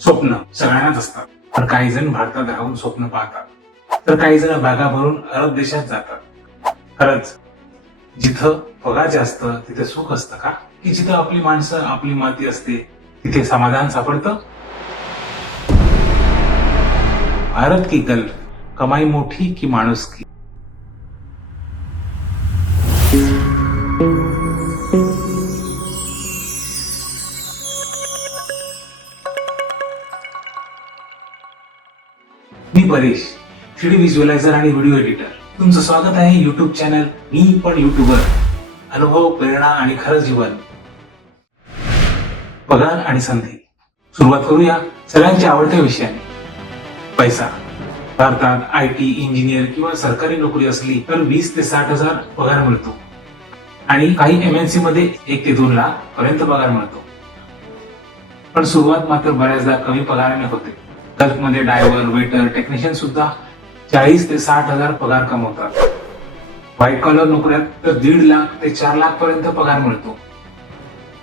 स्वप्न सगळ्यांनाच असतात, पण काही जण भारतात राहून स्वप्न पाहतात, तर काही जण बागा भरून अरब देशात जातात. खरंच जिथं पगार जास्त तिथे सुख असतं का? की जिथं आपली माणसं आपली माती असते तिथे समाधान सापडतं? भारत की गल्फ, कमाई मोठी की माणुसकी? मी परेश, 3D व्हिज्युअलायझर आणि व्हिडिओ एडिटर. तुमचं स्वागत आहे युट्यूब चॅनल मी पण युट्यूबर. अनुभव, प्रेरणा आणि खरं जीवन. पगार आणि संधी. सुरुवात करूया सगळ्यांच्या आवडत्या विषयाने, पैसा. भारतात IT इंजिनियर किंवा सरकारी नोकरी असली तर 20 ते 60 हजार पगार मिळतो आणि काही MNC मध्ये 1 ते 2 लाख पर्यंत पगार मिळतो. पण सुरुवात मात्र बऱ्याचदा कमी पगाराने होते. गल्फमध्ये ड्रायव्हर, वेटर, टेक्निशियन सुद्धा 40 ते 60 हजार पगार कमवतात. व्हाईट कॉलर नोकऱ्यात तर 1.5 लाख ते 4 लाख पर्यंत पगार मिळतो.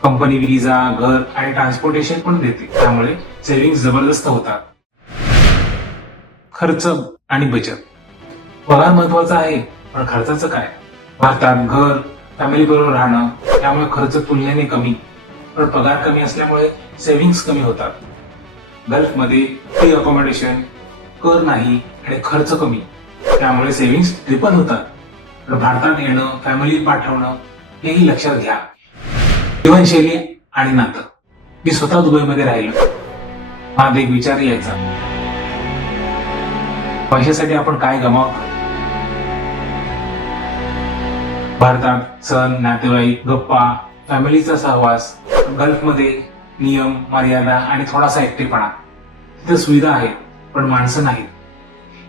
कंपनी विजा, घर आणि ट्रान्सपोर्टेशन पण देते, त्यामुळे सेव्हिंग्स जबरदस्त होतात. खर्च आणि बचत. पगार महत्वाचा आहे, पण खर्चाचं काय? भारतात घर, फॅमिली बरोबर राहणं, त्यामुळे खर्च तुलनेने कमी, पण पगार कमी असल्यामुळे सेव्हिंग्स कमी होतात. गल्फमध्ये फ्री अकोमोडेशन, कर नाही आणि खर्च कमी, त्यामुळे सेव्हिंग्स ट्रिपल होतात. पण भारतात येणं, फॅमिली पाठवणं हेही लक्षात घ्या. जीवनशैली आणि नातं. मी स्वतः दुबईमध्ये राहिलो. माझा एक विचार यायचा, पैशासाठी आपण काय गमावतो? भारतात सण, नातेवाईक, गप्पा, फॅमिलीचा सहवास. गल्फमध्ये नियम, मर्यादा आणि थोडासा एकटेपणा. तिथे सुविधा आहेत पण माणसं नाहीत.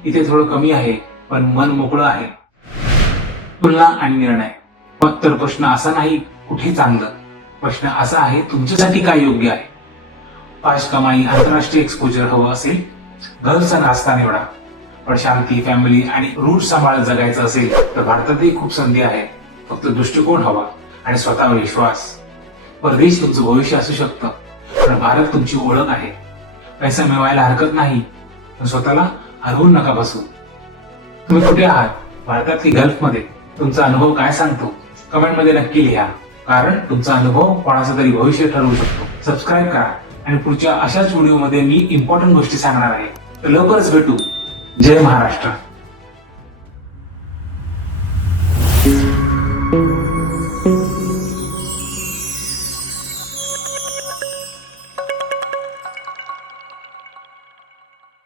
इथे थोडं कमी आहे पण मन मोकळं आहे. तुलना आणि निर्णय. मग तर प्रश्न असा नाही कुठे चांगलं, प्रश्न असा आहे तुमच्यासाठी काय योग्य आहे. फास्ट कमाई, आंतरराष्ट्रीय एक्सपोजर हवं असेल, गल्फचा रस्ता निवडा. पण शांती, फॅमिली आणि रूट सांभाळत जगायचं असेल तर भारतातही खूप संधी आहे. फक्त दृष्टिकोन हवा आणि स्वतःवर विश्वास. परदेश तुमचं भविष्य असू शकतं, पण भारत तुमची ओळख आहे. पैसा मिळवायला हरकत नाही, पण स्वतःला हरवून नका बसू. तुम्ही कुठे आहात, भारतात की गल्फमध्ये? तुमचा अनुभव काय सांगतो कमेंटमध्ये नक्की लिहा, कारण तुमचा अनुभव कोणाचं तरी भविष्य ठरवू शकतो. सबस्क्राईब करा आणि पुढच्या अशाच व्हिडिओमध्ये मी इम्पॉर्टंट गोष्टी सांगणार आहे. तर लवकरच भेटू. जय महाराष्ट्र.